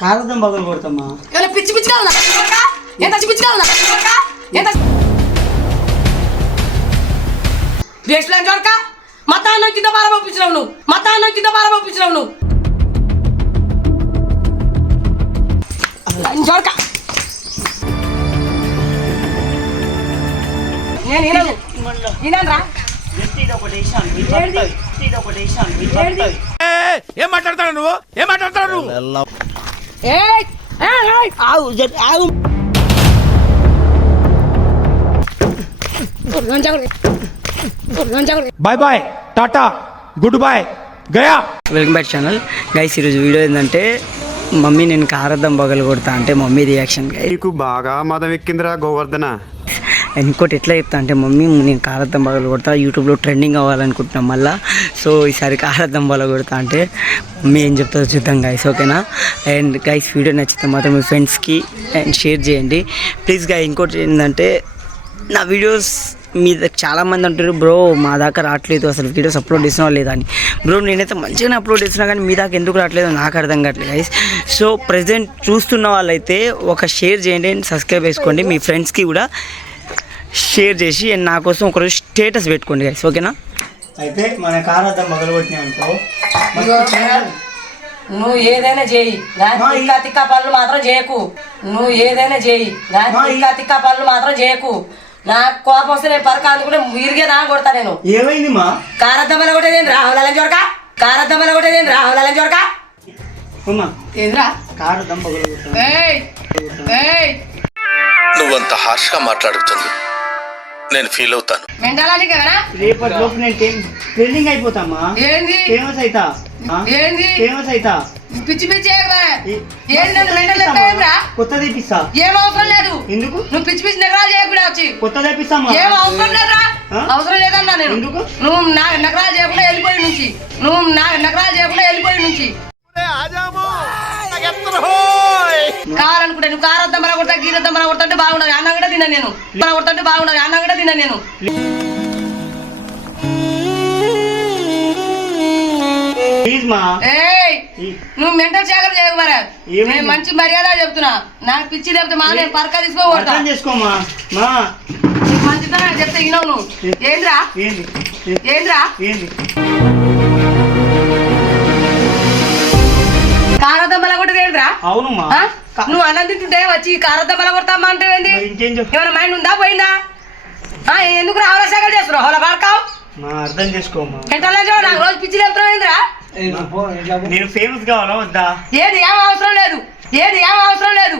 కారదం పగలు కొడతామా? ఏమైనా పిచ్చి పిచ్చి కాదు ఎంత పిచ్చి పిచ్చి కాదు ఎంత వేస్ట్ మతాన్నం కింద బాల పంపించినావు నువ్వు. మతాన్నం కింద బాల పంపించినావు నువ్వు. చూడక. నేను వినను వినరా ఏం మాట్లాడతాడు నువ్వు? ఏం మాట్లాడతాడు నువ్వు? Bye bye tata good bye Gaya welcome back channel guys ఈరోజు వీడియో ఏంటంటే మమ్మీ నేను కారద్దం పగలు కొడతా అంటే మమ్మీ రియాక్షన్ నీకు బాగా మదం ఎక్కిందిరా గోవర్ధన. ఇంకోటి ఎట్లా చెప్తా అంటే మమ్మీ నేను కారద్దం కొడతా యూట్యూబ్లో ట్రెండింగ్ అవ్వాలనుకుంటున్నాం మళ్ళా. సో ఈసారి కారద్దం కొడతా అంటే మమ్మీ ఏం చెప్తారో చూద్దాం గైస్ ఓకేనా? అండ్ గైస్ వీడియో నచ్చితే మాత్రం మీ ఫ్రెండ్స్కి అండ్ షేర్ చేయండి. ప్లీజ్గా ఇంకోటి ఏంటంటే నా వీడియోస్ మీ చాలామంది అంటారు బ్రో మా దాకా రావట్లేదు అసలు వీడియోస్ అప్లోడ్ చేసినా లేదా అని. బ్రో నేనైతే మంచిగానే అప్లోడ్ చేసినా కానీ మీ దాకా ఎందుకు రావట్లేదు? నాకు అర్థం కావట్లేదు గైస్ సో ప్రజెంట్ చూస్తున్న వాళ్ళైతే ఒక షేర్ చేయండి అండ్ సబ్స్క్రైబ్ చేసుకోండి. మీ ఫ్రెండ్స్కి కూడా షేర్ చేసి అండ్ నా కోసం ఒకరోజు స్టేటస్ పెట్టుకోండి గైస్ ఓకేనా అయితే మన కారద్దం మొదలు కొట్టినాం అనుకో. నువ్వు ఏదైనా చేయి. మా తిక్క తిక్క పనులు మాత్రం చేయకు. నువ్వు ఏదైనా చేయి. మా తిక్క తిక్క పనులు మాత్రం చేయకు. నాకు కోపం వస్తే నేను పరక అందుకుంటే ఇరిగే నా కొడతా నేను. ఏమైంది మా? కారద్దమ్మల కొట్టేదేంద్రా రాహులాలని చూడక కారద్దమ్మల కొట్టేదేంద్రా రాహులాలని చూడక అమ్మా ఏంద్రా? కారద్దం పగలు నువ్వంత హార్ష్గా మాట్లాడుతుంది నేను ఫీల్ అవుతాను. మెంటాలని కదా? రేపటి లోపు నేను ట్రెండింగ్ అయిపోతామా ఏంది? ఫేమస్ అయితా. ఏంది? ఫేమస్ అయితా. పిచ్చి పిచ్చి. ఏ- ఏంది నన్ను మెంటల్ ఎక్కడేంద్రా కొత్త తెప్పిస్తా. ఏం అవసరం లేదు. ఎందుకు? నువ్వు పిచ్చి పిచ్చి నగరాలు చేయకుండా వచ్చి. కొత్త తెప్పిస్తామా? ఏం అవసరం లేదురా? అవసరం లేదన్నా నేను. ఎందుకు? నువ్వు నా నగరాలు చేయకుండా వెళ్ళిపోయి నుంచి. నువ్వు నా నగరాలు చేయకుండా వెళ్ళిపోయి నుంచి. కావాలనుకుంటే నువ్వు కారద్దం బల కొడతా గీరద్దం బల కొడుతుంటే బాగుండదు. అన్నం కూడా తిన్నా నేను. బల కొడుతుంటే బాగుండదు. అన్నం కూడా తిన్నా నేను. నువ్వు మెంటల్ చేకలు చేయకు మరి? నేను మంచి మర్యాద చెప్తున్నా. నాకు పిచ్చి లేకపోతే మా నేను పరక తీసుకో కొడతా. అర్థం చేసుకోమా మా. నీకు మంచితనం చెప్తే వినవు నువ్వు. ఏంద్రా? ఏంది? ఏంద్రా? బల కొట్టేది ఏంద్రా? అవును? నువ్వు అన్నం తింటుంటే వచ్చి కారద్దం బల కొడతామా అంటే ఏమైనా మైండ్ ఉందా పోయిందా? ఆ, ఎందుకు రావాల శాఖలు చేస్తున్నావు? హోల పడకావు అర్థం చేసుకోమా నాకు రోజు పిచ్చి లేపుతున్నావు ఏంద్రా? నేను ఫేమస్ కావాలా వద్దా? ఏది ఏం అవసరం లేదు. ఏది ఏం అవసరం లేదు.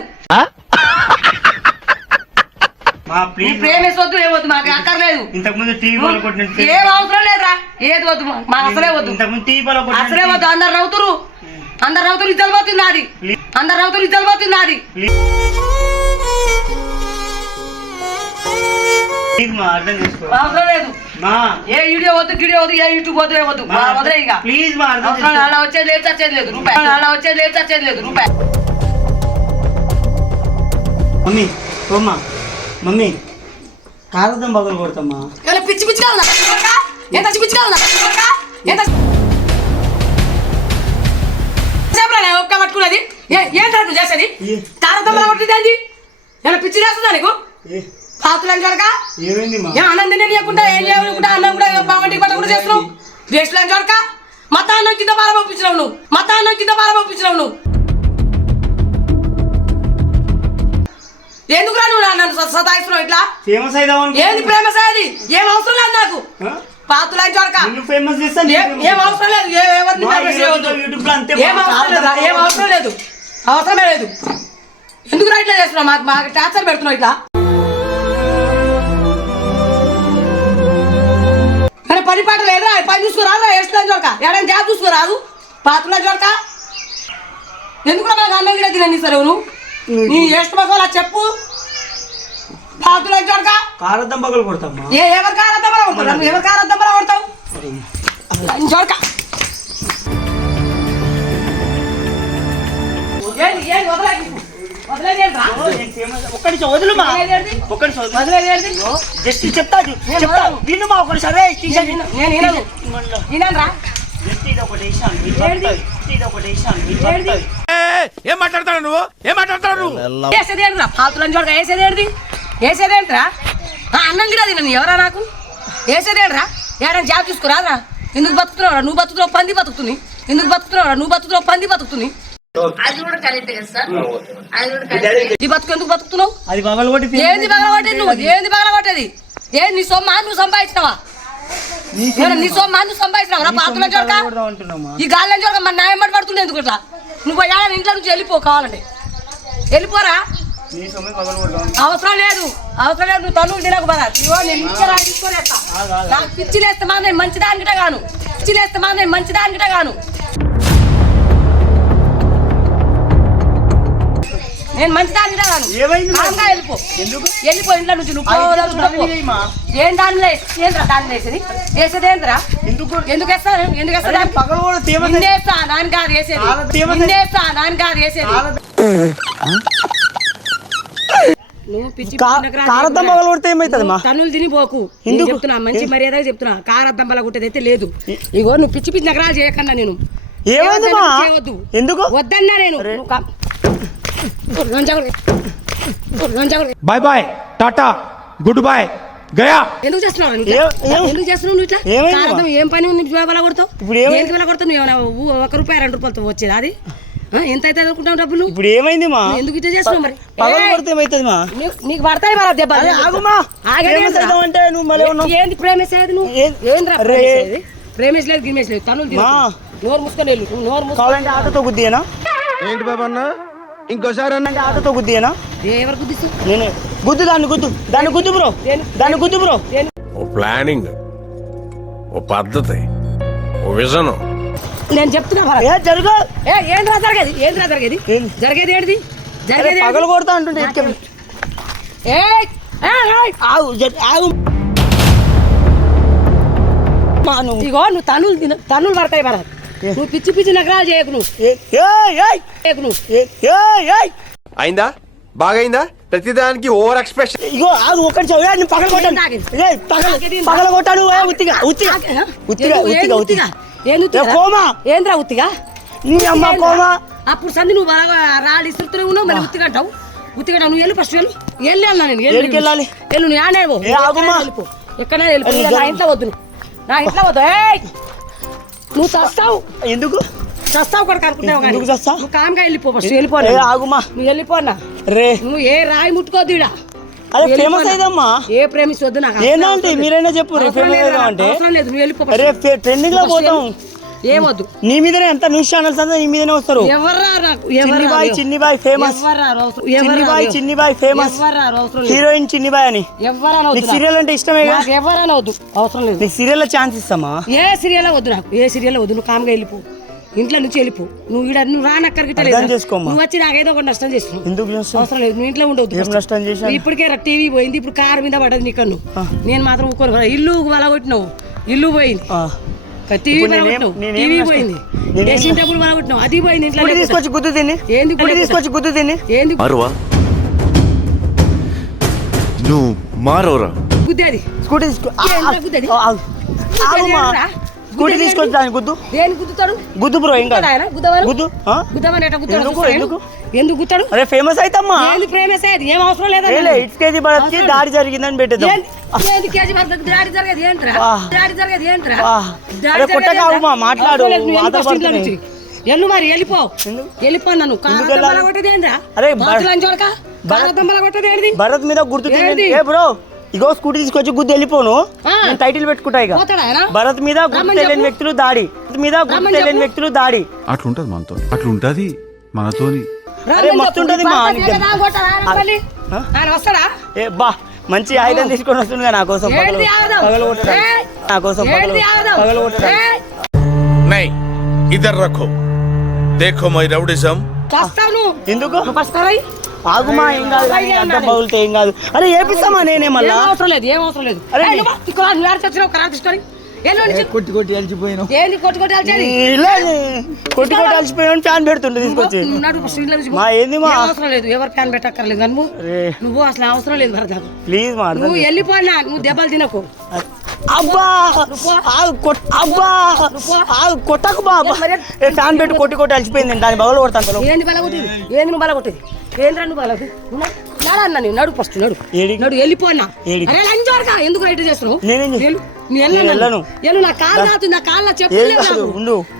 ప్రేమేసొద్దు ఏమొద్దు మాకు అక్కర్లేదు. ఇంతకు ముందు టీవీ వాళ్ళు కొట్టిన ఏం అవసరం లేదురా. ఏది వద్దు మాకు. అసలే వద్దు. ఇంతకు ముందు టీవీ అసలే వద్దు అందరు నవ్వుతురు అందరు నవ్వుతురు ఇద్దరు పోతుంది అది అందరు నవ్వుతురు ఇద్దరు పోతుంది మా అర్థం చేసుకో. అవసరం లేదు. మా. ఏ వీడియో వద్దు వీడియో వద్దు ఏ యూట్యూబ్ వద్దు ఏ వద్దు. మా వదిలే ఇక. ప్లీజ్ మా అవసరం అలా వచ్చేది లేదు చచ్చేది లేదు రూపాయి. అలా వచ్చేది లేదు చచ్చేది లేదు రూపాయి. మమ్మీ ఓమ్మా మమ్మీ కారదం పగలు కొడతామా ఏమైనా పిచ్చి పిచ్చి కాదు ఎంత పిచ్చి ఎంత నేను పట్టుకున్నది ఏ నువ్వు చేసేది? ఏ? తారతమ్మ కొట్టింది ఏమైనా పిచ్చి చేస్తుందా నీకు? పాతులని చూడక అన్నం తినేయకుండా ఏం చేయకుండా అన్నం కూడా బాగుంటి పట్ట కూడా చేస్తున్నావు? వేస్ట్లని చూడక మత అన్నం కింద బాల పంపించినావు నువ్వు. మత అన్నం కింద బాల పంపించినావు నువ్వు. ఎందుకు రా నువ్వు నన్ను సతాయిస్తున్నావు ఇట్లా? ఏంది ప్రేమ సాయది ఏం అవసరం లేదు నాకు. పాతులు చొరక ఫేమస్ ఏం అవసరం లేదు. ఎవరిని ఫేమస్ ఏం అవసరం లేదు? ఏం అవసరం లేదు. అవసరమే లేదు. ఎందుకు రా చేస్తున్నావు? మాకు మాకు ట్రాన్స్ఫర్ పెడుతున్నావు ఇట్లా? కానీ పని పాట లేదురా. పని చూసుకురాదురా. వేస్తున్నాను చొరక ఏడైనా జాబ్ చూసుకురాదు. పాతుల చొరక ఎందుకు మాకు అన్నం కూడా తినండి సరే నువ్వు? నీ ఏడు మాసాలు చెప్పు. పాత్రలో చూడక కారదం పగలు కొడతామా ఏ ఎవరి కారద్దమ్మలా కొడతావు నువ్వు ఎవరి కారద్దమ్మలా కొడతావు? చూడక? జస్ట్ చెప్తా చెప్తా. వదలను. విను మా ఒకటి సరే? ఏం మాట్లాడతాడు నువ్వు? ఏం మాట్లాడతాడు నువ్వు? వేసేది పాతులని చూడక వేసేది ఏంటిది వేసేది ఏంటిరా ఆ, అన్నం కూడా తినను. ఎవరా నాకు? వేసేది ఏంటిరా ఏడని జాబ్ చూసుకురారా ఎందుకు బతుకుతున్నావురా? నువ్వు బతుకుతున్నావు పంది బతుకుతుంది. ఎందుకు బతుకుతున్నావురా? నువ్వు బతుకుతున్నావు పంది బతుకుతుంది. ఈ బతుకు ఎందుకు బతుకుతున్నావు? అది పగలు కొట్టి ఏంది పగలగొట్టేది నువ్వు? ఏంది పగలగొట్టేది నీ సొమ్మ? నువ్వు సంపాదించినావా? నీ సొమ్మ? నువ్వు సంపాదించినావా? చూడక. ఈ చూడక మన న్యాయం పడుతుండే ఎందుకు ఇట్లా? నువ్వు ఇంట్లో నుంచి వెళ్ళిపో కావాలంటే. వెళ్ళిపోరా. అవసరం లేదు. అవసరం లేదు. నువ్వు తనులు తినకు పదా ఇవో నేను ఇచ్చారా తీసుకోలేస్తా నాకు పిచ్చిలేస్తే మా నేను మంచిదానికిట గాను. పిచ్చిలేస్తే మా నేను మంచిదానికిట గాను. నేను మరి? కామ్గా వెళ్ళిపో. ఎందుకు? వెళ్ళిపో ఇంట్లో నుంచి. నువ్వు. దాన్ని? ఏం దానిలో ఏంద్రా దానిలో వేసేది? వేసేది ఏంద్రా ఎందుకు ఎందుకు వేస్తాను ఎందుకు వేస్తా నాన్న కాదు వేసేది. నాన్న వేసేది. కారద్దం పగలు కొడితే ఏమవుతుంది మా? తనులు తిని పోకు. నేను చెప్తున్నా మంచి మర్యాదగా చెప్తున్నా. కారద్దం బల గుట్టదైతే లేదు. ఇగో నువ్వు పిచ్చి పిచ్చి నగరాలు చేయకన్నా నేను. ఎందుకు? వద్దన్నా నేను. Bye bye tata good bye Gaya. ఎందుకు చేస్తున్నావు ఎందుకు చేస్తున్నావు నువ్వు ఇట్లా? ఏం పని ఉంది? కొడతావు ఇప్పుడు కొడతావు నువ్వు ఒక రూపాయి రెండు రూపాయలతో వచ్చేది అది? ఎంత అయితే అనుకుంటావు డబ్బులు? ఇప్పుడు ఏమైంది మా? ఎందుకు ఇట్లా చేస్తున్నావు మరి? పగలు ఏమవుతుంది మా? నీకు- పడతాయి మరి దెబ్బ అరే ఆగుమా అంటే నువ్వు మళ్ళీ ఉన్నావు ఏంది ప్రేమేసేది నువ్వు? ఏం- ఏంద్రా అరే. ప్రేమేసేది? ప్రేమేస్ లేదు గిమేస్ లేదు. తనులు తినకు. మా. నోరు మూసుకొని వెళ్ళు. నోరు మూసుకొని కావాలంటే ఆటోతో గుద్దియేనా? ఏంటి బాబా అన్న? ఇంకోసారి అన్న? అంటే ఆటోతో గుద్దియేనా? ఎవరు గుద్దిస్తు? నేను గుద్దు దాన్ని గుద్దు. దాన్ని గుద్దు బ్రో. దేని- దాన్ని గుద్దు బ్రో. ఓ ప్లానింగ్. ఓ పద్ధతి. ఓ విజను. నేను చెప్తున్నా భరత్. ఏ జరుగు. ఏ ఏంద్రా జరిగేది? ఏంద్రా జరిగేది? ఏంది? జరిగేది ఏంటిది జరిగేది పగలు కొడతా! ఏయ్, ఏయ్! ఆగు ఆగు. నువ్వు. ఇగో నువ్వు తనులు తిన తనులు పడతాయి భరత్ నువ్వు పిచ్చి పిచ్చి నగరాలు చేయకు నువ్వు. ఏ- ఏయ్, ఏయ్, చేయకు నువ్వు. ఏ- ఏయ్, ఏయ్. అయిందా? బాగైందా? ప్రతిదానికి ఓవర్ ఎక్స్ప్రెషన్. ఇగో ఆగు ఒక్కటి చదివా పగల కొట్టాను. ఏయ్, పగల కొట్టాను. ఏ, ఉత్తిగా ఉత్తిగా? ఉత్తిగా ఉత్తిగా? ఉత్తిగా? ఏంద్రా ఉత్తిగా? నీ అమ్మ? కోమా? అప్పుడు సంది నువ్వు బాగా రాళ్ళు ఇసురుతూనే ఉన్నావు మళ్ళీ ఉత్తిగా అంటావు. ఉత్తిగా అంటావు. నువ్వు వెళ్ళి ఫస్ట్ వెళ్ళు. వెళ్ళి వెళ్ళా నేను ఏడికి వెళ్ళాలి? వెళ్ళు నువ్వు ఆడే. వెళ్ళిపో. ఎక్కడైనా వెళ్ళిపో. నా. ఇంట్లో వద్దు. నా ఇంట్లో వద్దు. నువ్వు చస్తావు? ఎందుకు? చస్తావు కూడా అనుకుంటావు కానీ? నువ్వు కామ్గా వెళ్ళిపో ఫస్ట్ వెళ్ళిపో ఆగుమా నువ్వు వెళ్ళిపో అన్న. రే. నువ్వు ఏ రాయి ముట్టుకోద్దు ఈడ. అరే ఫేమస్. అయిదమ్మా. ఏ నాకు అసలు ఏందంటే అవసరం లేదు. మీరైనా చెప్పు రే అవసరం ఫేమస్ రా, అంటే. అవసరం లేదు నువ్వు వెళ్ళిపో అరే first. ట్రెండింగ్లో పోతాం. ఏమొద్దు. నీ మీదనే ఎంత న్యూస్ ఛానల్స్ అంతా నీ మీదనే వస్తారు. నాకు? Chinni boy. Chinni boy famous Chinni boy. Chinni boy famous heroine Chinni boy అని. నీకు సీరియల్ అంటే ఇష్టమే కదా? నాకు ఎవరైనా వద్దు అవసరం లేదు. నీకు సీరియల్ ఛాన్స్ ఇస్తామా? ఏ సీరియల్ వద్దు నాకు? ఏ సీరియల్ వద్దు? నువ్వు కామ్గా వెళ్ళిపో. ఇంట్లో నుంచి వెళ్ళిపో. నువ్వు ఈడ నువ్వు చేసుకోమ్మా. నువ్వు వచ్చి నాకు ఏదో ఒక నష్టం చేస్తున్నావు. ఎందుకు చేస్తావు అవసరం లేదు. నువ్వు ఇంట్లో first. నష్టం? నువ్వు ఇప్పటికే రా టీవీ పోయింది. ఇప్పుడు కారు మీద పడ్డది నీకు నేను మాత్రం ఊరుకోను. ఇల్లు వలగొట్టినావు ఇల్లు పోయింది. ఆ. టీవీ టీవీ పోయింది. డ్రెస్సింగ్ టేబుల్ వలగొట్టినావు అది పోయింది ఇంట్లో. తీసుకొచ్చి గుద్దు తిని. ఏంది తీసుకొచ్చి గుద్దు తిని. ఏంది నువ్వు మారోరా గుద్దేది స్కూటీ తీసుకో ఆ, ఆ, ఏంద్రా గుద్దేది? ఆ, ఆగు. ఆగుమా ఏంద్రా? స్కూటీ గుద్దేది తీసుకొచ్చి దాన్ని గుద్దు దేని గుద్దుతాడు గుద్దు బ్రో ఇంకా? గుద్దు ఎందుకు? ఎందుకు? ఎందుకు గుత్తాడు అరే ఫేమస్ అయితమ్మా. ఏంది ప్రేమేసే అది ఏం అవసరం లేదా ఇట్స్ కేజీ భరత్కి దాడి జరిగిందని పెట్టేద్దాం. ఏంట్రా? మాట్లాడు. ఎల్లు మరి వెళ్ళిపో. వెళ్ళిపో నన్ను. ఎందుకు కారద్దం వెళ్ళాలి? కొట్టేది ఏంద్రా అరే, భరత్ మీద గుర్తు బ్రో ఇగో స్కూటీ తీసుకొచ్చి గుద్దు వెళ్ళిపోను. నేను టైటిల్ పెట్టుకుంటా ఇక? భరత్ మీద గుర్తు తెలియని. వ్యక్తులు దాడి మీద గుర్తు తెలియని. వ్యక్తులు దాడి అట్లుంటది మనతో అట్లుంటది మనతోని రమ్మని మస్తు చెప్పు. ఉంటది నీ మా వస్తాడా ఏ బా మంచి ఆయుధం తీసుకొని వస్తుంది నా కోసం ఏంది ఆగదాం? పగల కొట్టడం ఏయ్! నా కోసం ఏంది ఆగదాం? పగల కొట్టడం ఏయ్! నై ఇద్దరు రఖో దేఖో మై రౌడిజం ఎందుకు? ఆగుమా ఏం కాదు అంత కాదు. పగులుతే ఏం కాదు. అరే ఏపిస్తామా నేనే మళ్ళా? ఏం అవసరం లేదు ఏం అవసరం లేదు. అరే నువ్వు ఇక్కడ నువ్వు ఆడ చచ్చినావు కరా తీసుకొని ఎల్లు నుంచి కొట్టి కొట్టి అలిచిపోయాను కొట్టు కొట్టి అలిచిపోయాను ఫ్యాన్ పెడుతుండే తీసుకొచ్చి. మా ఏంది మా? అవసరం లేదు ఎవరు ఫ్యాన్ పెట్టక్కర్లేదు నువ్వు అసలు అవసరం లేదు భరత. ప్లీజ్ మా నువ్వు వెళ్ళిపోయినా నువ్వు దెబ్బలు తినకు. అబ్బా! అబ్బా! ఆగు, కొట్టకు బా అబ్బా. ఏ, ఫ్యాన్ పెట్టి కొట్టి కొట్టి అలసిపోయింది దాని బగలు కొడతాను. ఏంది బలగొట్టేది? ఏంది నువ్వు బలగొట్టేది? ఏంద్రా నువ్వు అన్న నువ్వు నడు ఫస్ట్ నడు? అరే లంచోరకా ఎందుకు రైట్ చేస్తున్నావు? నేనేం. నేను నేను నా కాలు కాలుతుంది నా కాళ్ళ చెప్పలేదు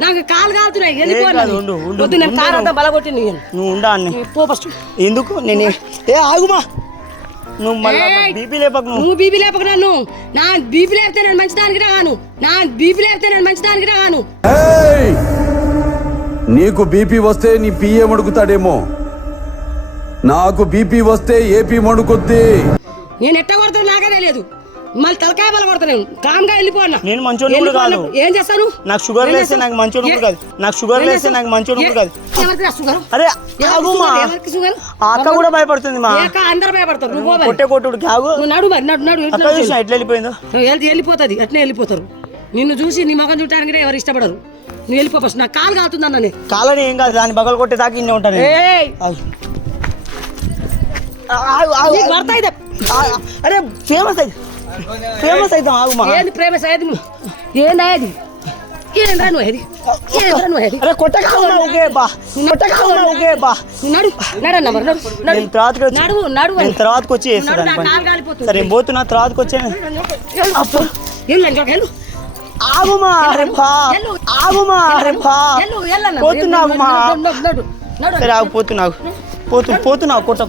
నాకు. కాలు కాలుతున్నాయి వద్దు నేను. కారు అంతా బలగొట్టి నేను నువ్వు ఉండా అన్ని. పో ఫస్ట్. ఎందుకు? నేను ఏ ఆగుమా? నువ్వు! బీపీ లేపకు నువ్వు. బీపీ లేపక నన్ను. నా బీపీ లేపితే నేను మంచిదానికి రాను. నా బీపీ లేపితే నేను మంచిదానికి రాను. నీకు బీపీ వస్తే నీ పిఏ మడుకుతాడేమో. నాకు బీపీ వస్తే ఏపీ మడుకుద్ది నేను ఎట్ట కొడతాను నాకే తెలియదు. మళ్ళీ తలకాయ బల కొడతాను కామ్గా వెళ్ళిపోన్నా నేను మంచోడిని కూడా కాదు. ఏం చేస్తాను? నాకు షుగర్ లేస్తే? నాకు మంచోడు కూడా కాదు. నాకు షుగర్ లేస్తే? నాకు మంచోడు కూడా కాదు. ఎవరికి షుగర్? అరే ఎవరికి ఆగుమా షుగర్? ఎవరికి షుగర్? ఆ అక్క కూడా భయపడుతుంది మా. అక్క? అందరు భయపడతారు. నువ్వు. కొట్టే కొట్టుడు ఆగు నువ్వు నడు మరి నడు నడు. అక్క వచ్చి. చూసిన ఎట్లా వెళ్ళిపోయిందో? వెళ్ళిపోతుంది. అట్నే వెళ్ళిపోతారు. నిన్ను చూసి నీ ముఖం చూడటానికి ఎవరు ఇష్టపడరు. నువ్వు వెళ్ళిపో ఫస్ట్. నాకు కాలు కాలుతుంది అన్న నేను. కాలని ఏం కాదు దాన్ని బగలు కొట్టే దాకా ఇన్నే ఉంటాను నడు మరి నడు. నడు నేను తర్వాతకి వచ్చి నడువు నడువు నేను తర్వాతకి వచ్చి నడు, చేస్తాను నా పని కాలు కాలిపోతుంది. సరే నేను పోతున్నా తర్వాతకి వచ్చాను అప్పుడు వెళ్ళు ఆగుమా అరే బా. ఆగుమా అరే బా. సరే ఆగు. పోతు పోతున్నా కొట్ట.